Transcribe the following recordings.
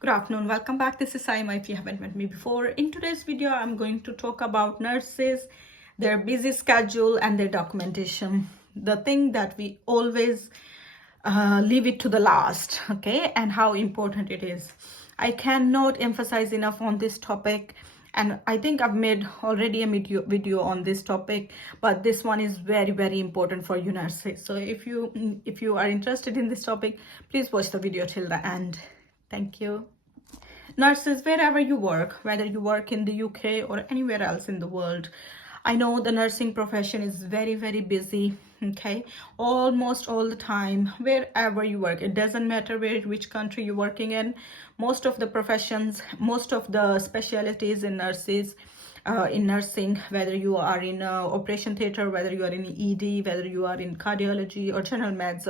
Good afternoon, welcome back. This is Saima. If you haven't met me before, in today's video I'm going to talk about nurses, their busy schedule and their documentation, the thing that we always leave it to the last, okay, and how important it is. I cannot emphasize enough on this topic, and I think I've made already a video on this topic, but this one is very important for you nurses. So if you are interested in this topic, please watch the video till the end. Thank you. Nurses, wherever you work, whether you work in the UK or anywhere else in the world, I know the nursing profession is very busy, okay, almost all the time. Wherever you work, it doesn't matter which country you're working in. Most of the professions, most of the specialties in nurses, in nursing, whether you are in operation theater, whether you are in ED, whether you are in cardiology or general meds,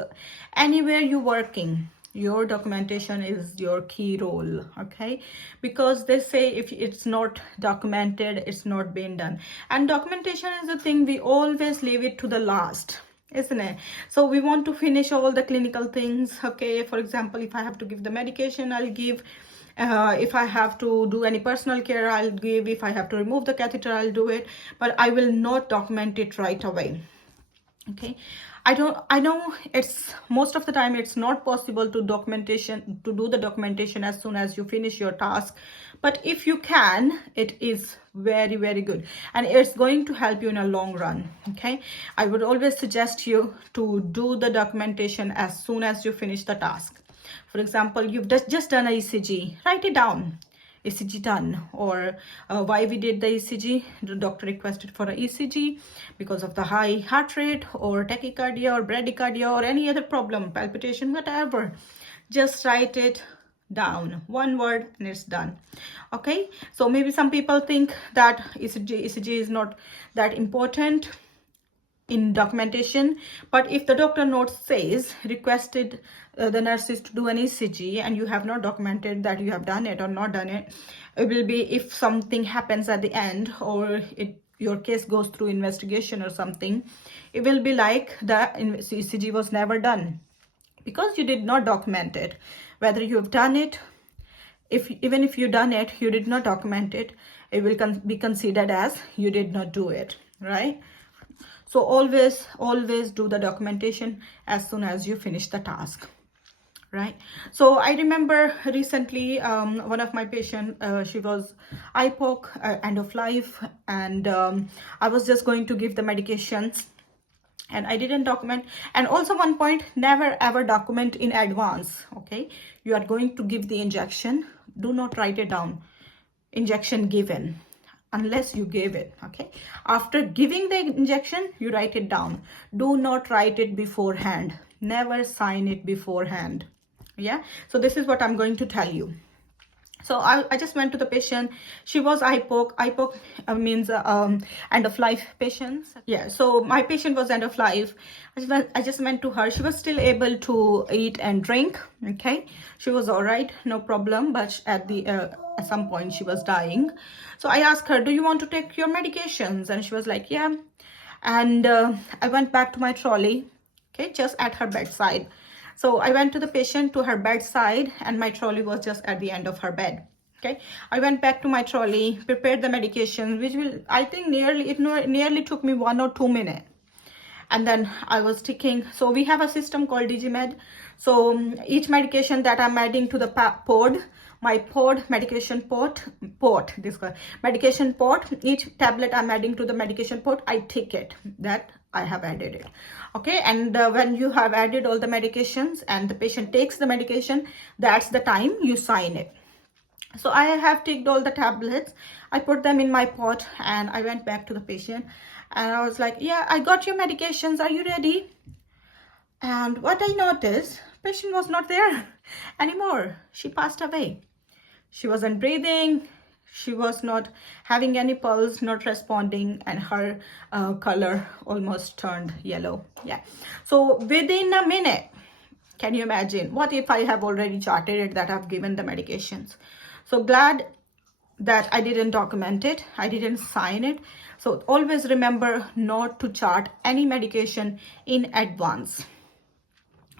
anywhere you're working, your documentation is your key role, okay, because they say if it's not documented, it's not been done. And documentation is a thing we always leave it to the last, isn't it? So we want to finish all the clinical things, okay. For example, if I have to give the medication, I'll give. If I have to do any personal care, I'll give. If I have to remove the catheter, I'll do it, but I will not document it right away, okay. I know it's most of the time it's not possible to do the documentation as soon as you finish your task, but if you can, it is very good, and it's going to help you in a long run, okay. I would always suggest you to do the documentation as soon as you finish the task. For example, you've just done a ECG, write it down. ECG done, or why we did the ECG. The doctor requested for a ECG because of the high heart rate or tachycardia or bradycardia or any other problem, palpitation, whatever. Just write it down, one word, and it's done, okay. So maybe some people think that ECG is not that important in documentation, but if the doctor note says requested the nurses to do an ECG and you have not documented that you have done it or not done it, it will be, if something happens at the end or your case goes through investigation or something, it will be like the ECG was never done because you did not document it. Whether you have done it, even if you done it, you did not document it, it will be considered as you did not do it, right? So always do the documentation as soon as you finish the task, right? So I remember recently one of my patient, she was IPOC, end of life, and I was just going to give the medications and I didn't document. And also one point, never ever document in advance, okay. You are going to give the injection, do not write it down, injection given, unless you gave it, okay. After giving the injection, you write it down. Do not write it beforehand, never sign it beforehand, yeah. So this is what I'm going to tell you. So I just went to the patient. She was IPOC means end of life patients, yeah. So my patient was end of life. I just went to her. She was still able to eat and drink, okay. She was all right, no problem, but at some point she was dying. So I asked her, do you want to take your medications? And she was like, yeah. And I went back to my trolley, okay, just at her bedside. So I went to the patient, to her bedside, and my trolley was just at the end of her bed, okay. I went back to my trolley, prepared the medication, which I think nearly took me 1 or 2 minutes. And then I was taking, so we have a system called DigiMed. So each medication that I'm adding to the medication pot, each tablet I'm adding to the medication pot, I tick it that I have added it, okay. And when you have added all the medications and the patient takes the medication, that's the time you sign it. So I have ticked all the tablets, I put them in my pot, and I went back to the patient and I was like, yeah, I got your medications, are you ready? And what I noticed, patient was not there anymore. She passed away. She wasn't breathing, she was not having any pulse, not responding, and her color almost turned yellow, yeah. So within a minute, can you imagine? What if I have already charted it that I've given the medications? So glad that I didn't document it, I didn't sign it. So always remember not to chart any medication in advance,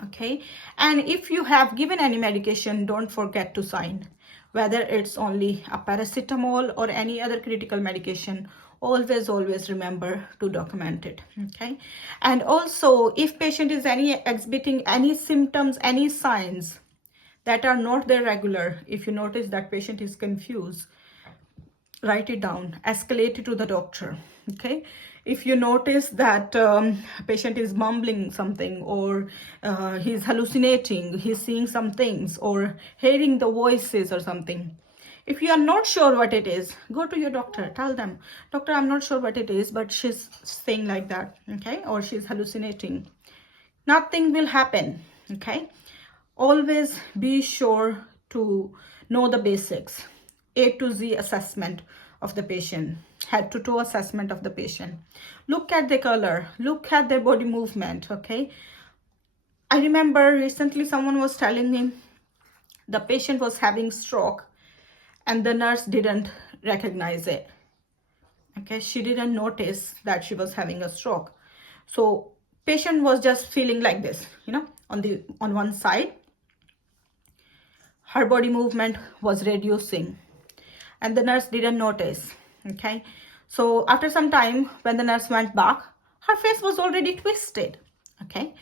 Okay, and if you have given any medication, don't forget to sign, whether it's only a paracetamol or any other critical medication. Always remember to document it. Okay, and also if patient is exhibiting any symptoms, any signs that are not their regular, if you notice that patient is confused, write it down, escalate it to the doctor. Okay, if you notice that patient is mumbling something, or he's hallucinating, he's seeing some things or hearing the voices or something, if you are not sure what it is, go to your doctor, tell them, doctor, I'm not sure what it is, but she's saying like that. Okay, or she's hallucinating. Nothing will happen. Okay, always be sure to know the basics. A to Z assessment of the patient, head to toe assessment of the patient. Look at the color, look at their body movement. Okay, I remember recently someone was telling me the patient was having stroke and the nurse didn't recognize it. Okay, she didn't notice that she was having a stroke. So patient was just feeling like this, on one side. Her body movement was reducing and the nurse didn't notice. Okay, so after some time, when the nurse went back, her face was already twisted. Okay,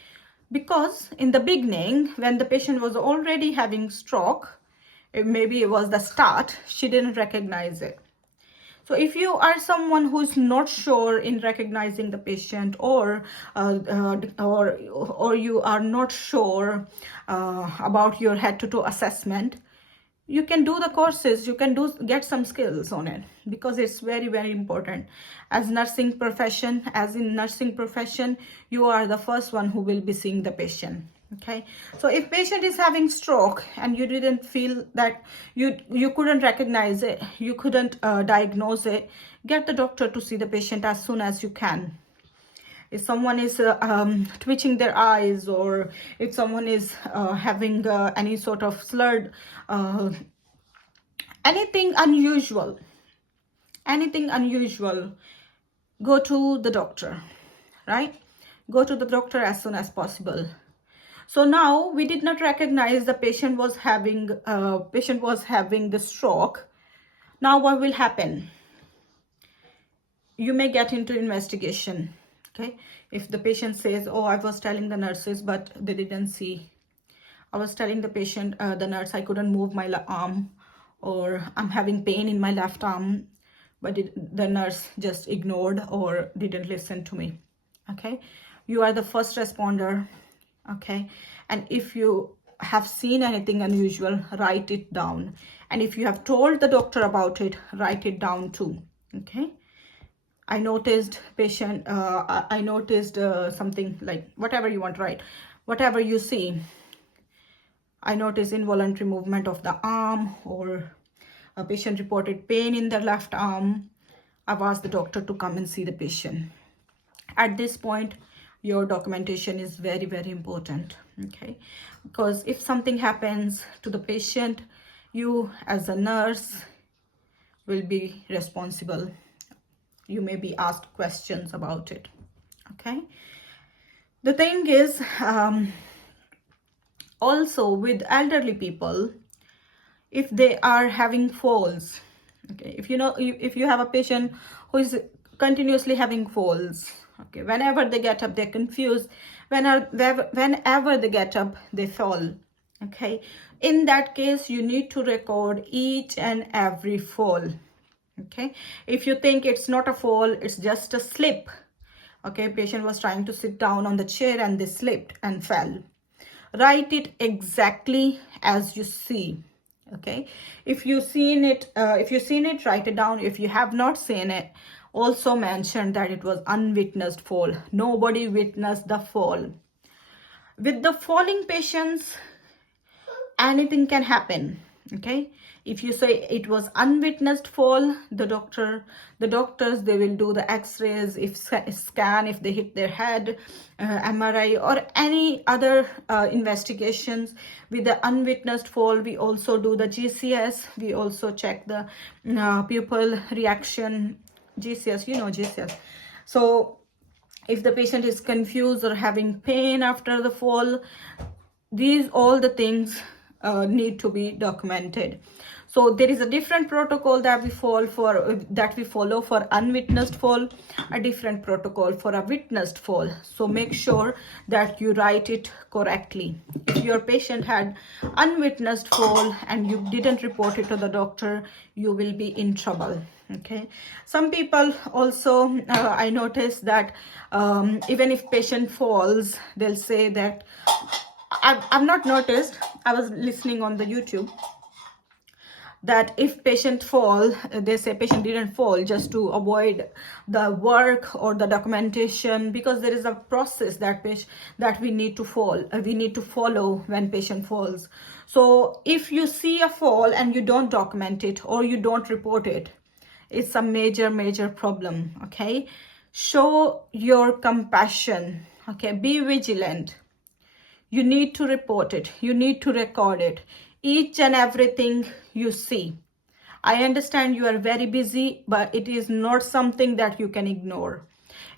because in the beginning, when the patient was already having stroke, maybe it was the start, she didn't recognize it. So if you are someone who's not sure in recognizing the patient, or you are not sure about your head to toe assessment, you can do the courses, you can get some skills on it, because it's very important. As in nursing profession, you are the first one who will be seeing the patient. Okay, so if patient is having stroke and you didn't feel that, you couldn't recognize it, you couldn't diagnose it, get the doctor to see the patient as soon as you can. If someone is twitching their eyes, or if someone is having any sort of slurred, anything unusual, go to the doctor, right? Go to the doctor as soon as possible. So now we did not recognize the patient was having the stroke. Now what will happen? You may get into investigation. Okay, if the patient says, oh, I was telling the nurses but they didn't see, I was telling the patient, the nurse, I couldn't move my arm, or I'm having pain in my left arm, but the nurse just ignored or didn't listen to me. Okay, you are the first responder. Okay, and if you have seen anything unusual, write it down, and if you have told the doctor about it, write it down too. Okay, I noticed something, like whatever you want to write, whatever you see. I noticed involuntary movement of the arm, or a patient reported pain in their left arm. I've asked the doctor to come and see the patient. At this point, your documentation is very important. Okay, because if something happens to the patient, you as a nurse will be responsible. You may be asked questions about it. Okay, the thing is, also with elderly people, if they are having falls, okay, if you have a patient who is continuously having falls, okay, whenever they get up they're confused, whenever they get up they fall. Okay, in that case you need to record each and every fall. Okay, if you think it's not a fall, it's just a slip. Okay, patient was trying to sit down on the chair and they slipped and fell, write it exactly as you see. Okay, if you've seen it, write it down. If you have not seen it, also mention that it was unwitnessed fall. Nobody witnessed the fall. With the falling patients, anything can happen. Okay, if you say it was unwitnessed fall, the doctors, they will do the x-rays, if scan, if they hit their head, MRI or any other investigations. With the unwitnessed fall, we also do the GCS. We also check the pupil reaction, GCS, GCS. So if the patient is confused or having pain after the fall, these all the things need to be documented. So there is a different protocol that we follow for unwitnessed fall, a different protocol for a witnessed fall. So make sure that you write it correctly. If your patient had unwitnessed fall and you didn't report it to the doctor, you will be in trouble. Okay, some people also I noticed that even if patient falls, they'll say that I've not noticed, I was listening on the YouTube, that if patient fall, they say patient didn't fall just to avoid the work or the documentation, because there is a process that we need to follow when patient falls. So if you see a fall and you don't document it or you don't report it, it's a major problem. Okay, show your compassion. Okay, be vigilant. You need to report it. You need to record it. Each and everything you see. I understand you are very busy, but it is not something that you can ignore.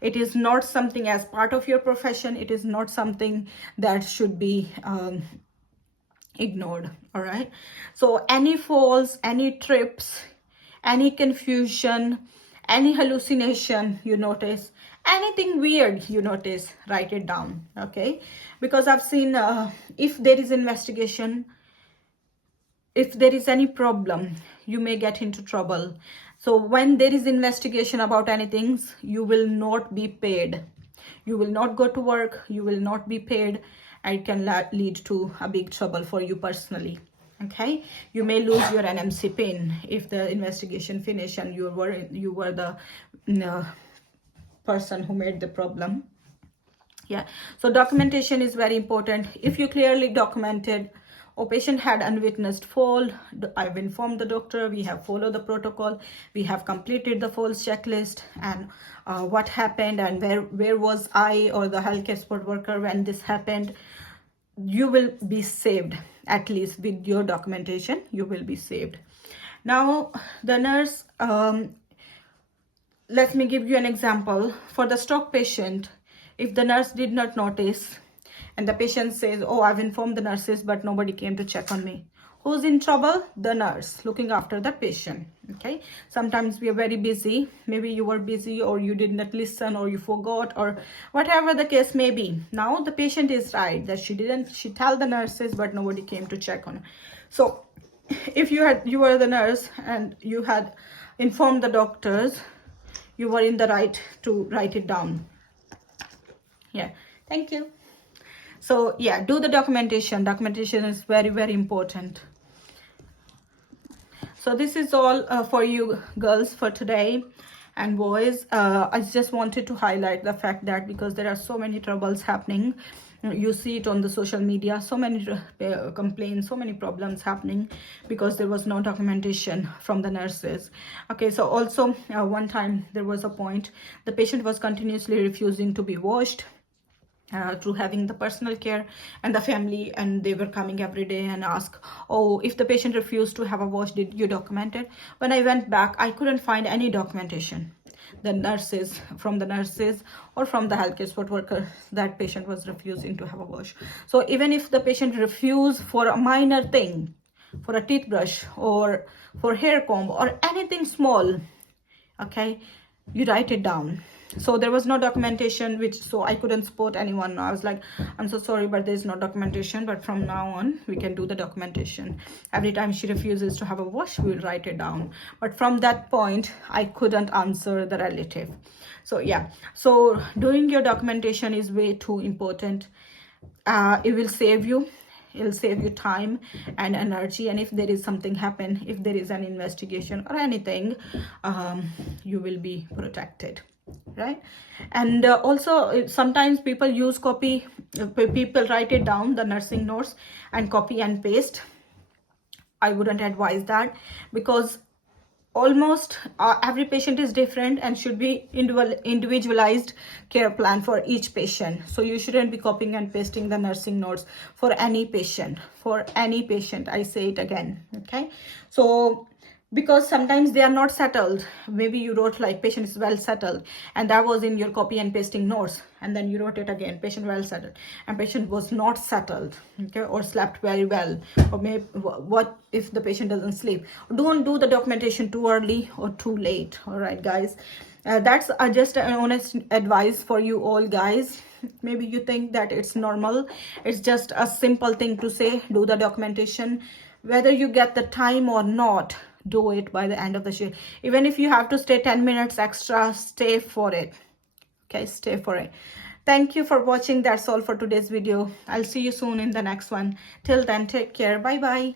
It is not something as part of your profession. It is not something that should be ignored. All right. So any falls, any trips, any confusion, any hallucination you notice, anything weird you notice, write it down. Okay, because I've seen if there is investigation, if there is any problem, you may get into trouble. So when there is investigation about anything, you will not be paid. You will not go to work, you will not be paid, and it can lead to a big trouble for you personally. Okay, you may lose your NMC pin if the investigation finished and you were the person who made the problem. Yeah, so documentation is very important. If you clearly documented, or patient had unwitnessed fall, I've informed the doctor, we have followed the protocol, we have completed the falls checklist, and what happened, and where was I or the healthcare support worker when this happened, you will be saved. At least with your documentation, you will be saved. Now the nurse, let me give you an example. For the stroke patient, if the nurse did not notice and the patient says, oh, I've informed the nurses but nobody came to check on me, who's in trouble? The nurse looking after the patient. Okay, sometimes we are very busy, maybe you were busy or you did not listen or you forgot or whatever the case may be. Now the patient is right that she told the nurses but nobody came to check on her. So if you were the nurse and you had informed the doctors, you were in the right to write it down. Yeah, thank you. So yeah, do the documentation. Documentation is very important. So this is all for you girls for today, and boys. I just wanted to highlight the fact that because there are so many troubles happening, you see it on the social media, so many complaints, so many problems happening because there was no documentation from the nurses. Okay, so also one time there was a point, the patient was continuously refusing to be washed through having the personal care and the family, and they were coming every day and ask, oh, if the patient refused to have a wash, did you document it? When I went back, I couldn't find any documentation. The nurses or from the healthcare support worker, that patient was refusing to have a wash. So even if the patient refused for a minor thing, for a toothbrush or for hair comb or anything small, okay, you write it down. So there was no documentation, so I couldn't support anyone. I was like, I'm so sorry, but there's no documentation, but from now on we can do the documentation. Every time she refuses to have a wash, we'll write it down. But from that point, I couldn't answer the relative. So yeah, so doing your documentation is way too important. It will save you. It'll save you time and energy, and if there is something happen, if there is an investigation or anything, you will be protected, right? And also sometimes people use people write it down, the nursing notes, and copy and paste. I wouldn't advise that, because almost every patient is different and should be individualized care plan for each patient. So you shouldn't be copying and pasting the nursing notes for any patient, I say it again. Okay, so because sometimes they are not settled. Maybe you wrote like patient is well settled, and that was in your copy and pasting notes, and then you wrote it again, patient well settled, and patient was not settled, okay, or slept very well, or maybe what if the patient doesn't sleep. Don't do the documentation too early or too late. All right, guys, that's just an honest advice for you all, guys. Maybe you think that it's normal, it's just a simple thing to say, do the documentation. Whether you get the time or not, do it by the end of the shift. Even if you have to stay 10 minutes extra, stay for it. Okay, stay for it. Thank you for watching. That's all for today's video. I'll see you soon in the next one. Till then, take care. Bye bye.